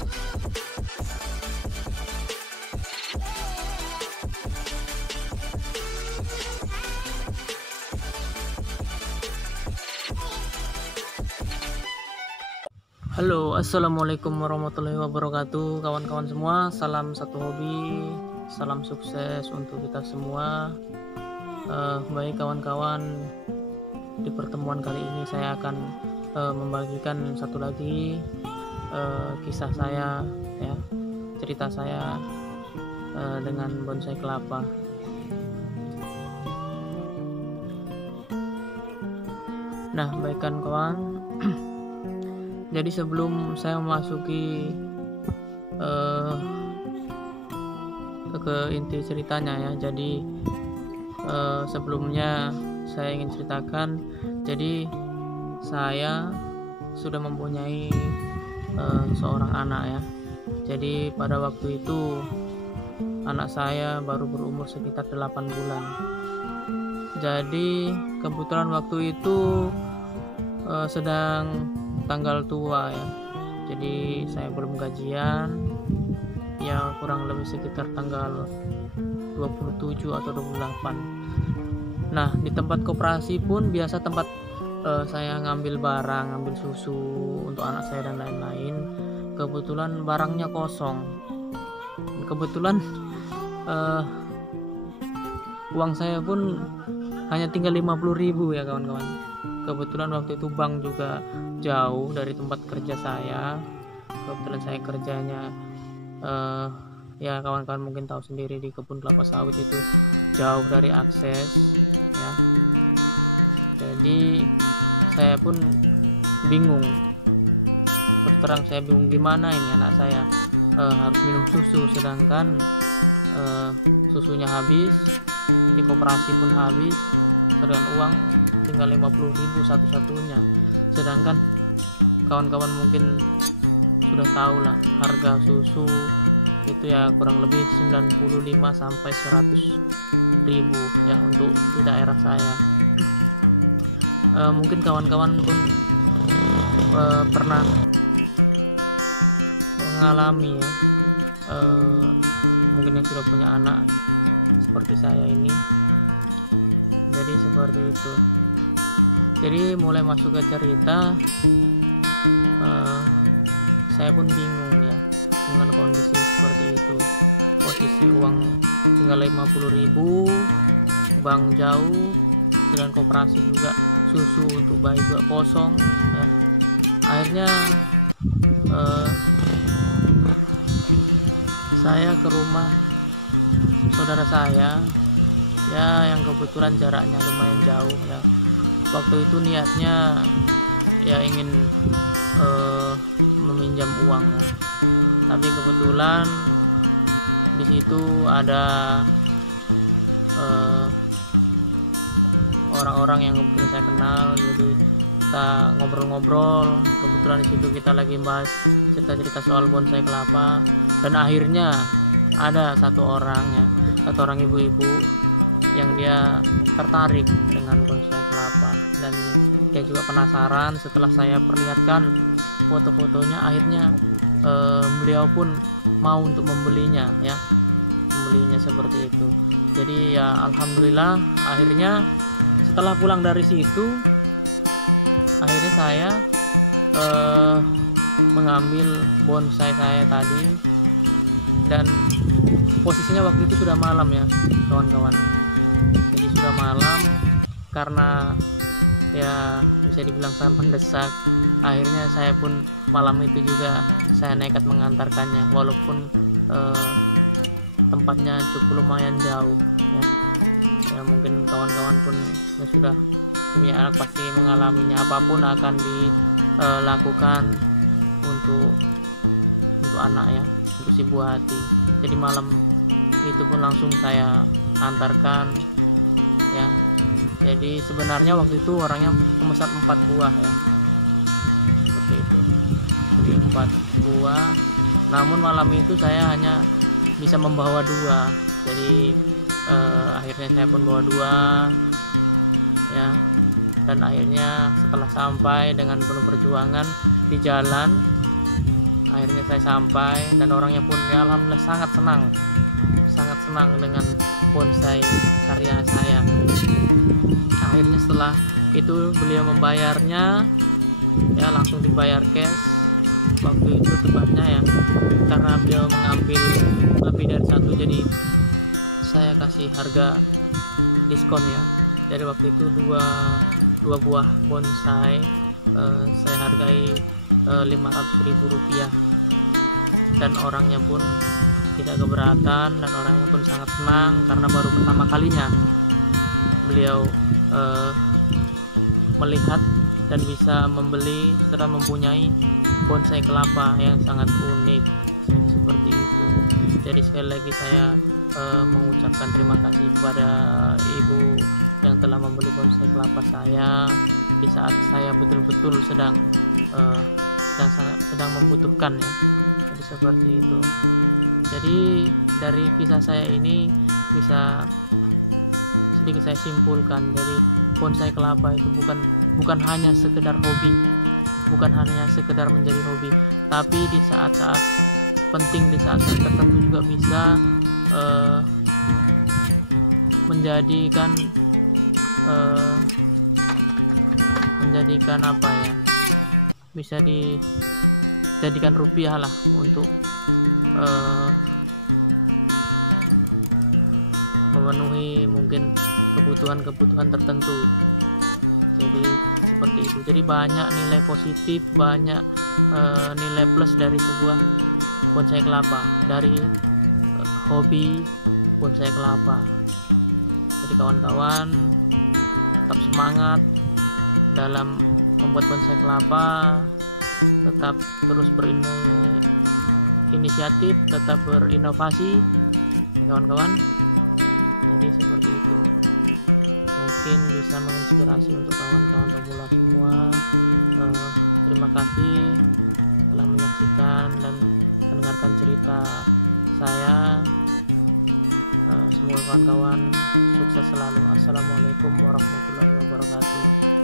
Halo, assalamualaikum warahmatullahi wabarakatuh, kawan-kawan semua. Salam satu hobi, salam sukses untuk kita semua. Baik kawan-kawan, di pertemuan kali ini saya akan membagikan satu lagi kisah saya, ya, cerita saya dengan bonsai kelapa. Nah, baikkan kawan. Jadi sebelum saya memasuki ke inti ceritanya, ya, jadi sebelumnya saya ingin ceritakan, jadi saya sudah mempunyai seorang anak, ya. Jadi pada waktu itu anak saya baru berumur sekitar 8 bulan. Jadi kebetulan waktu itu sedang tanggal tua, ya. Jadi saya belum gajian, ya, kurang lebih sekitar tanggal 27 atau 28. Nah, di tempat koperasi pun biasa tempat saya ngambil barang, ngambil susu untuk anak saya dan lain-lain. Kebetulan barangnya kosong. Kebetulan uang saya pun hanya tinggal 50.000, ya kawan-kawan. Kebetulan waktu itu bank juga jauh dari tempat kerja saya. Kebetulan saya kerjanya ya kawan-kawan mungkin tahu sendiri, di kebun kelapa sawit itu jauh dari akses, ya. Jadi saya pun bingung, terus saya bingung gimana ini anak saya harus minum susu, sedangkan susunya habis, di koperasi pun habis, dengan uang tinggal 50.000 satu-satunya. Sedangkan kawan-kawan mungkin sudah tahu lah, harga susu itu ya kurang lebih 95 sampai 100.000, ya, untuk di daerah saya. Mungkin kawan-kawan pun pernah mengalami, ya, mungkin yang sudah punya anak seperti saya ini. Jadi seperti itu. Jadi mulai masuk ke cerita, saya pun bingung, ya, dengan kondisi seperti itu. Posisi uang tinggal 50.000, bank jauh, dan koperasi juga susu untuk bayi juga kosong, ya. Akhirnya saya ke rumah saudara saya, ya, yang kebetulan jaraknya lumayan jauh, ya. Waktu itu niatnya ya ingin meminjam uang, ya. Tapi kebetulan di situ ada orang-orang yang kebetulan saya kenal, jadi kita ngobrol-ngobrol. Kebetulan di situ kita lagi bahas cerita-cerita soal bonsai kelapa, dan akhirnya ada satu orang ibu-ibu yang dia tertarik dengan bonsai kelapa, dan dia juga penasaran. Setelah saya perlihatkan foto-fotonya, akhirnya beliau pun mau untuk membelinya, ya, seperti itu. Jadi ya alhamdulillah, akhirnya setelah pulang dari situ, akhirnya saya mengambil bonsai saya tadi, dan posisinya waktu itu sudah malam, ya kawan-kawan. Jadi sudah malam, karena ya bisa dibilang sangat mendesak. Akhirnya saya pun malam itu juga saya nekat mengantarkannya, walaupun tempatnya cukup lumayan jauh, ya. Ya mungkin kawan-kawan pun yang sudah punya anak pasti mengalaminya. Apapun akan dilakukan untuk anak, ya, untuk si buah hati. Jadi malam itu pun langsung saya antarkan, ya. Jadi sebenarnya waktu itu orangnya memesan 4 buah, ya, seperti itu. Jadi 4 buah, namun malam itu saya hanya bisa membawa 2. Jadi akhirnya saya pun bawa 2, ya. Dan akhirnya setelah sampai dengan penuh perjuangan di jalan, Akhirnya saya sampai dan orangnya pun ya alhamdulillah sangat senang dengan bonsai karya saya. Akhirnya setelah itu beliau membayarnya ya langsung dibayar cash waktu itu tepatnya ya, karena beliau mengambil lebih dari satu jadi saya kasih harga diskon ya. Jadi waktu itu dua buah bonsai saya hargai 500.000 rupiah, dan orangnya pun tidak keberatan dan orangnya pun sangat senang karena baru pertama kalinya beliau melihat dan bisa membeli serta mempunyai bonsai kelapa yang sangat unik seperti itu. Jadi sekali lagi saya mengucapkan terima kasih kepada ibu yang telah membeli bonsai kelapa saya di saat saya betul-betul sedang membutuhkan ya. Jadi seperti itu. Jadi dari kisah saya ini bisa sedikit saya simpulkan, jadi bonsai kelapa itu bukan hanya sekedar hobi, bukan hanya sekedar menjadi hobi, tapi di saat-saat penting, di saat-saat tertentu juga bisa menjadikan apa ya, bisa dijadikan rupiah lah untuk memenuhi mungkin kebutuhan tertentu. Jadi seperti itu. Jadi banyak nilai positif, banyak nilai plus dari sebuah bonsai kelapa, dari hobi bonsai kelapa. Jadi kawan-kawan tetap semangat dalam membuat bonsai kelapa, tetap terus berinisiatif, tetap berinovasi kawan-kawan. Jadi seperti itu, mungkin bisa menginspirasi untuk kawan-kawan pemula semua. Terima kasih telah menyaksikan dan mendengarkan cerita saya. Semoga kawan-kawan sukses selalu. Assalamualaikum warahmatullahi wabarakatuh.